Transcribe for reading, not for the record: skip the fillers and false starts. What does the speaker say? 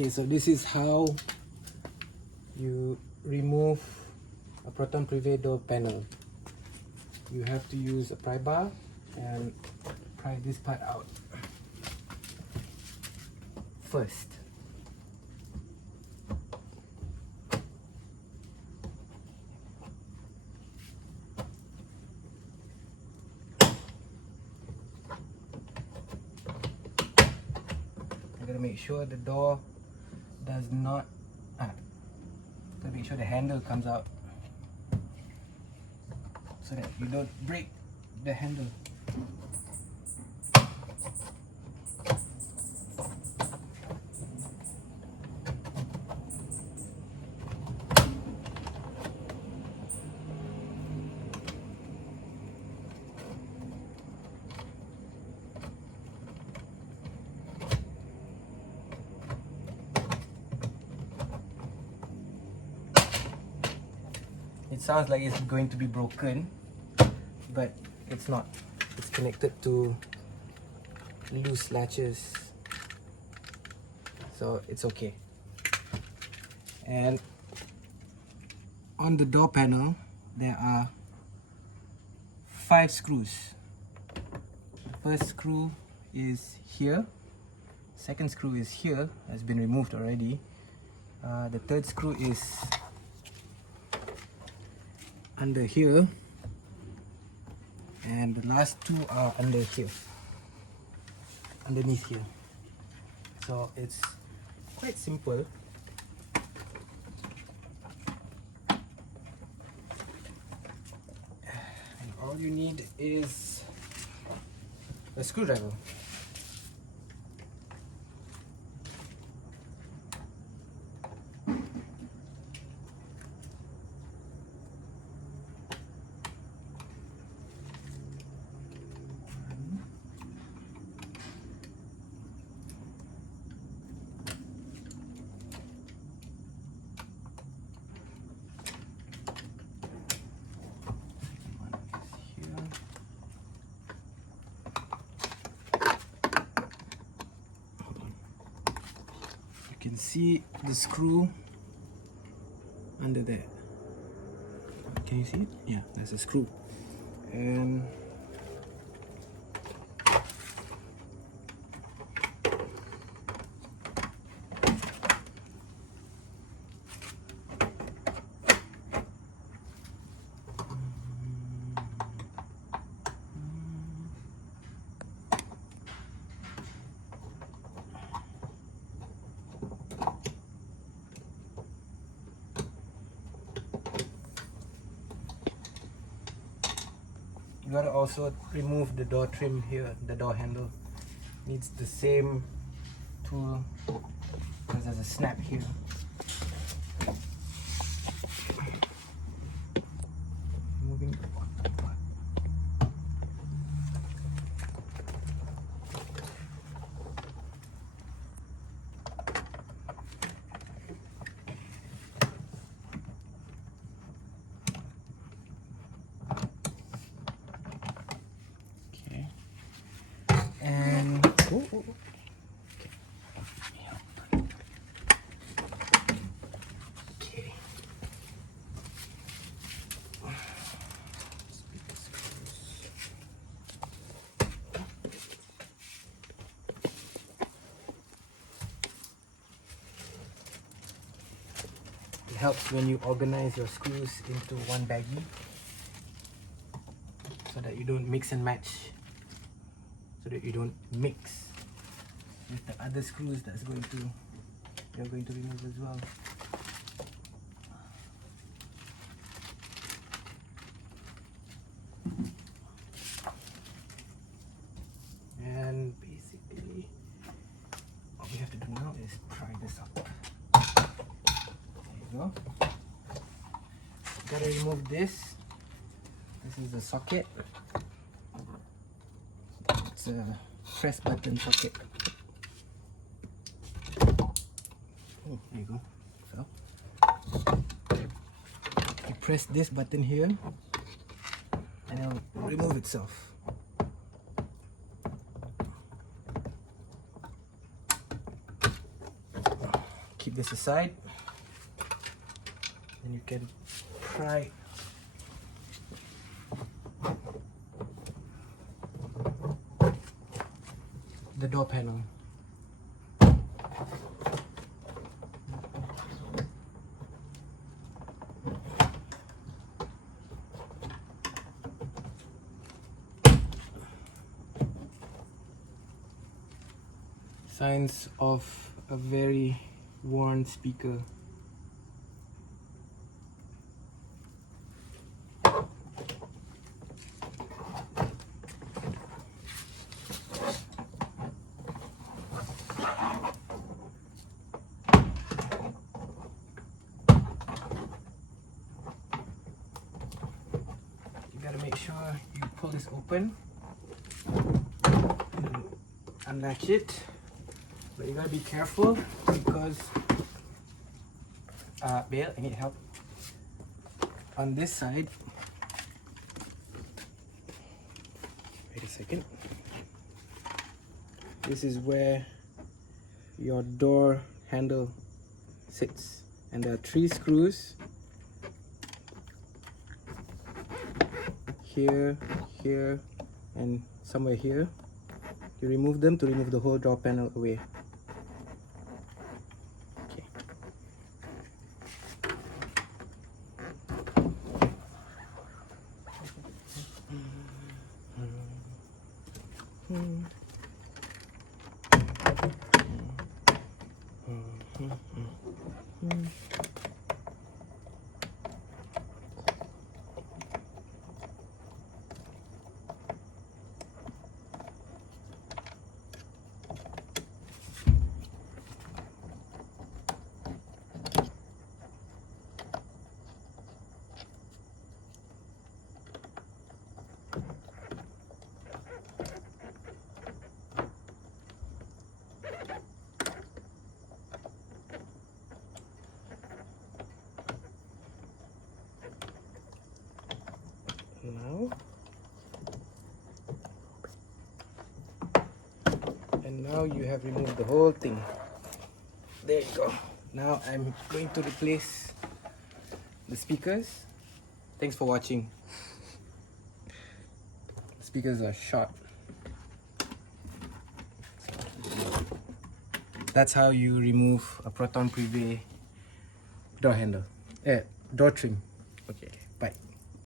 Okay, so this is how you remove a Proton Preve door panel. You have to use a pry bar and pry this part out first. I'm gonna make sure the door does not to make sure the handle comes out so that you don't break the handle. It sounds like it's going to be broken, but it's not. It's connected to loose latches, so it's okay. And on the door panel, there are 5 screws. The first screw is here. Second screw is here, has been removed already. The third screw is under here, and the last 2 are under here, underneath here. So it's quite simple. And all you need is a screwdriver. You can see the screw under there. Can you see it? Yeah, there's a screw. And you gotta also remove the door trim here. The door handle needs the same tool because there's a snap here. Moving the bottom part. And okay. It helps when you organize your screws into one baggie so that you don't mix and match, so that you don't mix with the other screws you're going to remove as well. And basically all we have to do now is pry this up. There you go. Gotta remove this. This is the socket. It's a press button socket. Oh, there you go. So you press this button here and it'll remove itself. keep this aside, and you can pry the door panel. Signs of a very worn speaker. You gotta make sure you pull this open and unlatch it. But you gotta be careful because Bill, I need help. On this side, wait a second. This is where your door handle sits, and there are 3 screws here, here, and somewhere here. You remove them to remove the whole door panel away. Now you have removed the whole thing. There you go. Now I'm going to replace the speakers. Thanks for watching. The speakers are short. That's how you remove a Proton Preve door handle. Door trim. Okay.